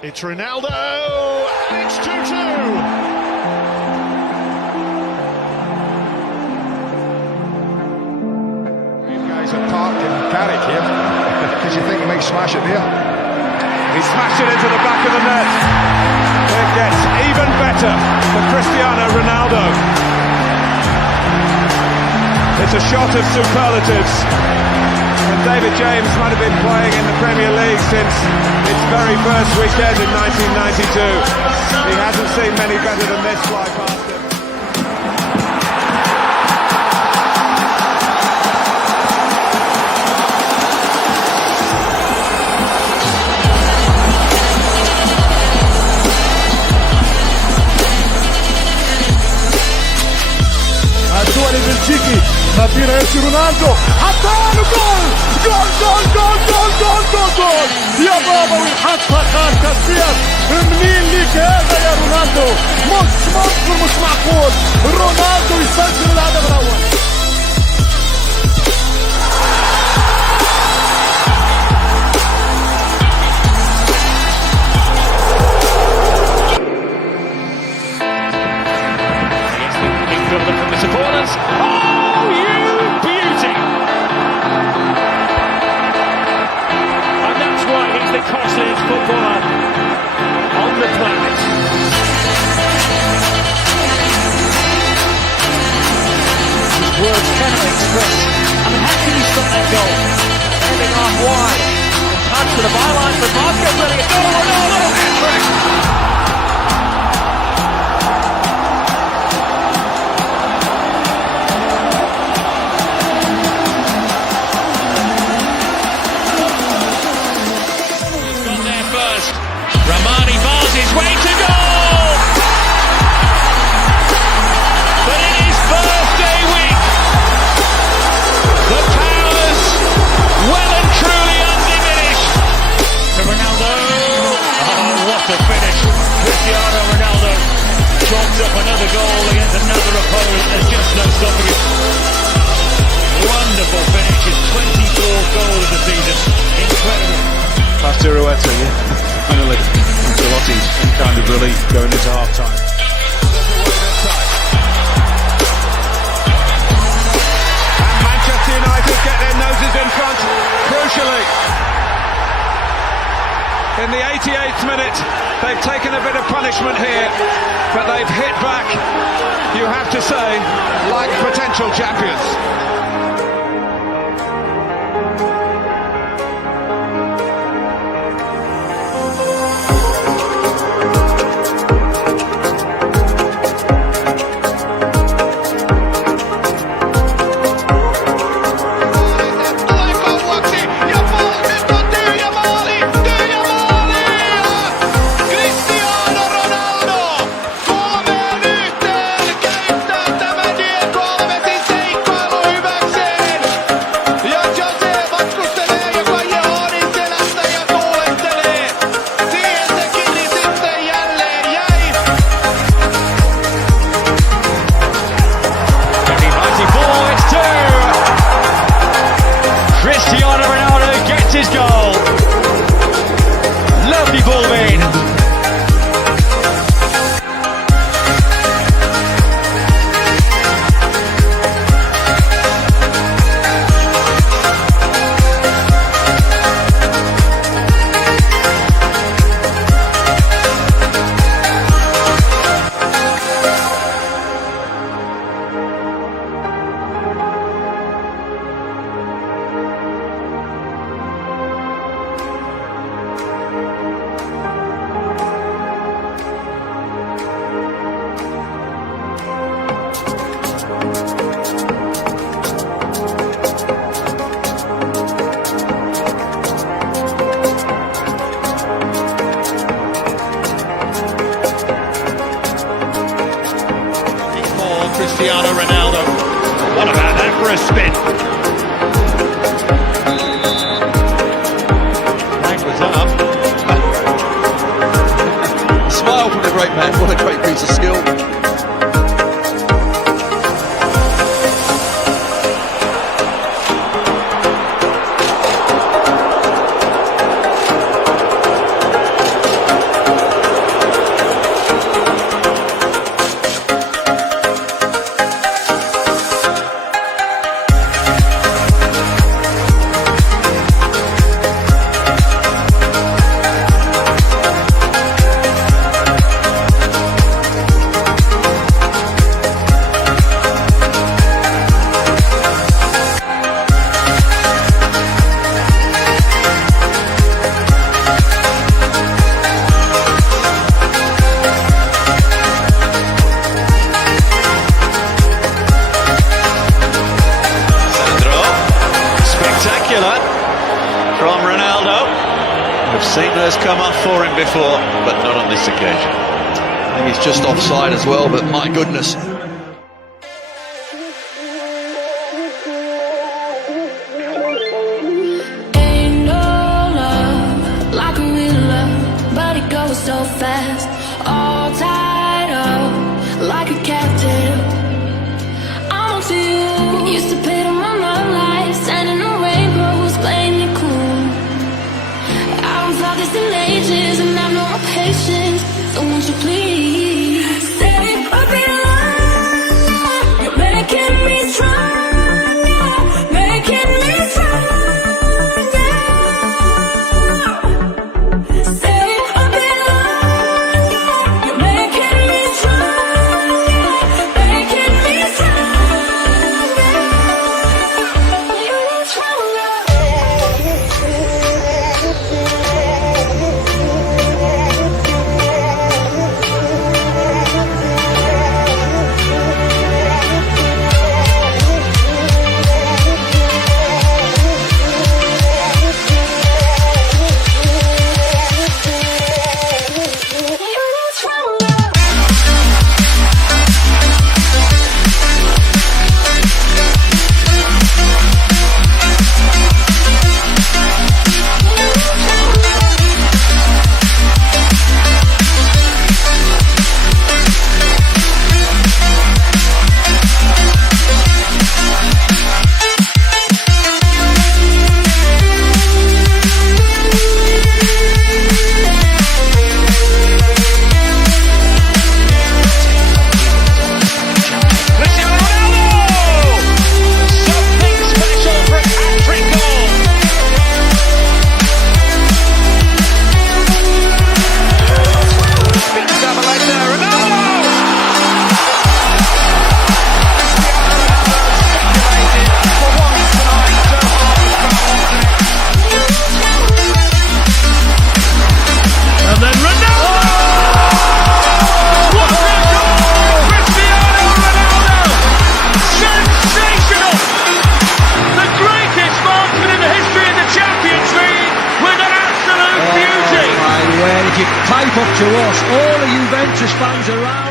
It's Ronaldo, and it's 2-2. Are parked in Carrick here because you think he might smash it there. He smashed it into the back of the net. It gets even better for Cristiano Ronaldo. It's a shot of superlatives. And David James might have been playing in the Premier League since its very first weekend in 1992. He hasn't seen many better than this fly past him. الدول البلجيكي ما بين يمشي رونالدو حتى جول جول جول جول جول جول جول جول يا بابا ويحطها خارج كاسياس. منين ليك هذا يا رونالدو؟ مش معقول رونالدو يسجل الهدف الاول. From the supporters. Oh, you beauty! And that's why he's the costliest footballer on the planet. His words cannot express. I mean, how can you stop that goal? Heading off wide. And touch to the byline for Marco Bellingham. Oh, Ronaldo! Hat-trick! Ramani bars his way to goal! But it is birthday week! The powers well and truly undiminished! To Ronaldo! Oh, what a finish! Cristiano Ronaldo chalks up another goal against another opponent. There's just no stopping it. Wonderful finish. His 24th goal of the season. Incredible. Past Irueta, yeah. Finally, Ancelotti in kind of relief going into half-time. And Manchester United get their noses in front, crucially. In the 88th minute, they've taken a bit of punishment here, but they've hit back, you have to say, like potential champions. Cristiano Ronaldo gets his goal. Lovely ball in. Cristiano Ronaldo. What about that for a spin? Flag was up. A smile from the great man. What a great piece of skill. Seen those come up for him before, but not on this occasion. I think he's just offside as well, but my goodness. Ain't no love like a real love, but it goes so fast. All tied up like a captive. I'm on to you. Used to pay to my love life, standing on rainbows, playing it cool. I don't thought this in ages, and I've no more patience. So won't you please stay a bit longer? You're making me stronger, making me stronger. Stay a bit longer. You're making me stronger, making me stronger. You're stronger. Pipe up to us, all the Juventus fans around.